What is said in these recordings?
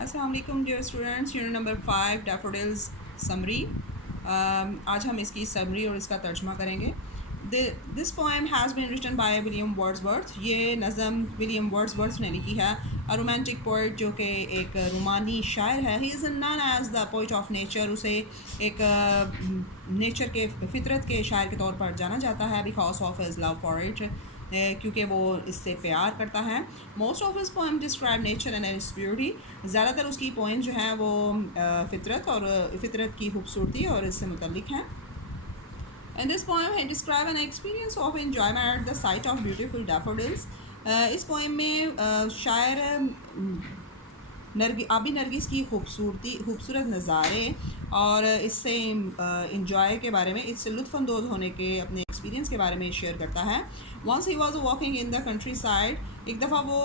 अस्सलाम वालेकुम dear students, unit number 5 daffodils summary. आज हम इसकी समरी और इसका तर्जमा करेंगे। This poem has been written by William Wordsworth. ये नज़म विलियम वर्ड्सवर्थ ने लिखी है। अ रोमांटिक पोइट, जो कि एक रोमानी शायर है। He is known as the poet of nature. उसे एक नेचर के फितरत के शायर के तौर पर जाना जाता है because of his love for it, क्योंकि वो इससे प्यार करता है। Most of his poem describe nature and its beauty. ज़्यादातर उसकी पोएम जो हैं वो फितरत की खूबसूरती और इससे मुतल्लिक हैं। In this poem he describe an experience of enjoyment at the sight of beautiful daffodils. इस पोएम में शायर आबी नरगिस की खूबसूरत नज़ारे और इससे इंजॉय के बारे में, इससे लुत्फ़अंदोज़ होने के अपने एक्सपीरियंस के बारे में शेयर करता है। Once he was walking in the countryside. एक दफ़ा वो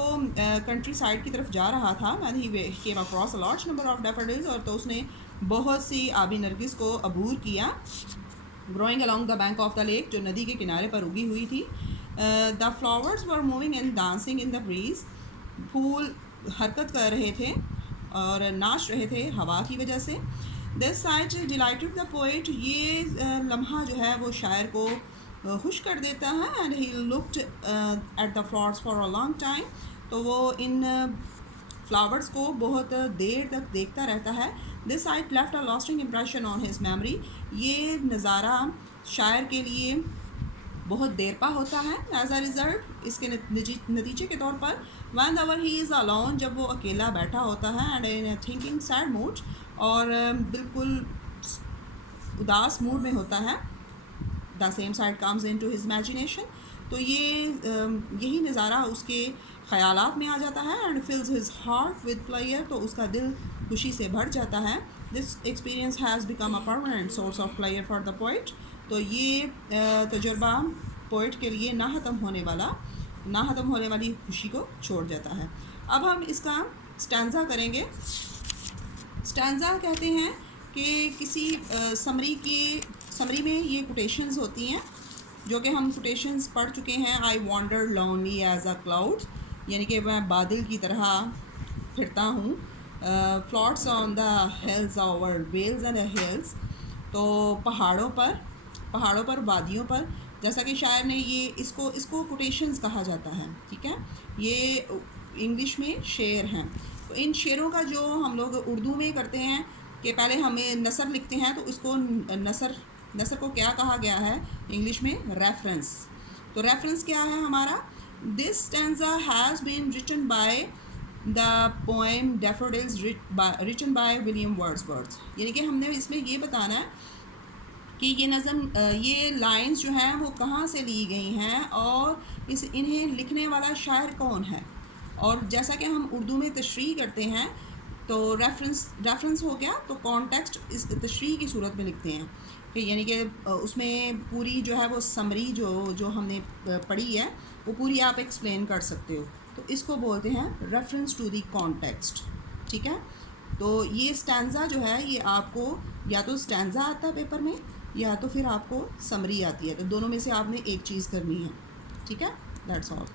कंट्री साइड की तरफ जा रहा था। And he came across a large number of daffodils, और तो उसने बहुत सी आबी नरगिस को अबूर किया। Growing along the bank of the lake, जो नदी के किनारे पर उगी हुई थी। The flowers were moving and dancing in the breeze. फूल हरकत कर रहे थे और नाच रहे थे हवा की वजह से। This site dilated the poet. ये लम्हा जो है वो शायर को खुश कर देता है। And he looked at the flowers for a long time. तो वो इन फ्लावर्स को बहुत देर तक देखता रहता है। This site left a lasting impression on his memory. ये नज़ारा शायर के लिए बहुत देरपा होता है। एज अ रिज़ल्ट, इसके नतीजे के तौर पर, whenever he is alone, जब वो अकेला बैठा होता है, and in thinking sad mood, और बिल्कुल उदास मूड में होता है, the same sight comes in to his imagination. तो यही नज़ारा उसके ख़यालात में आ जाता है। And fills his heart with pleasure, तो उसका दिल खुशी से भर जाता है। This experience has become a permanent source of pleasure for the poet. तो ये तजुर्बा पोइट के लिए ना ख़त्म होने वाली खुशी को छोड़ जाता है। अब हम इसका स्टैंज़ा करेंगे। स्टैंज़ा कहते हैं कि किसी समरी में ये कोटेशंस होती हैं, जो कि हम कोटेशंस पढ़ चुके हैं। I wander lonely as a cloud, यानी कि मैं बादल की तरह फिरता हूँ। Floats on the hills over vales and hills, तो पहाड़ों पर वादियों पर, जैसा कि शायर ने ये इसको कोटेशंस कहा जाता है। ठीक है, ये इंग्लिश में शेर हैं। तो इन शेरों का जो हम लोग उर्दू में करते हैं कि पहले हमें नसर लिखते हैं, तो इसको नसर को क्या कहा गया है इंग्लिश में? रेफरेंस। तो रेफरेंस क्या है हमारा? This stanza has been written by the poem Daffodils written by William Wordsworth. यानी कि हमने इसमें ये बताना है कि ये लाइंस जो हैं वो कहाँ से ली गई हैं और इन्हें लिखने वाला शायर कौन है। और जैसा कि हम उर्दू में तशरीह करते हैं, तो रेफरेंस हो गया, तो कॉन्टेक्स्ट इस तशरीह की सूरत में लिखते हैं कि यानी कि उसमें पूरी जो है वो समरी जो हमने पढ़ी है वो पूरी आप एक्सप्लेन कर सकते हो। तो इसको बोलते हैं रेफरेंस टू द कॉन्टेक्स्ट। ठीक है, तो ये स्टैंज़ा जो है ये आपको या तो स्टैंज़ा आता है पेपर में, या तो फिर आपको समरी आती है। तो दोनों में से आपने एक चीज़ करनी है। ठीक है, दैट्स ऑल।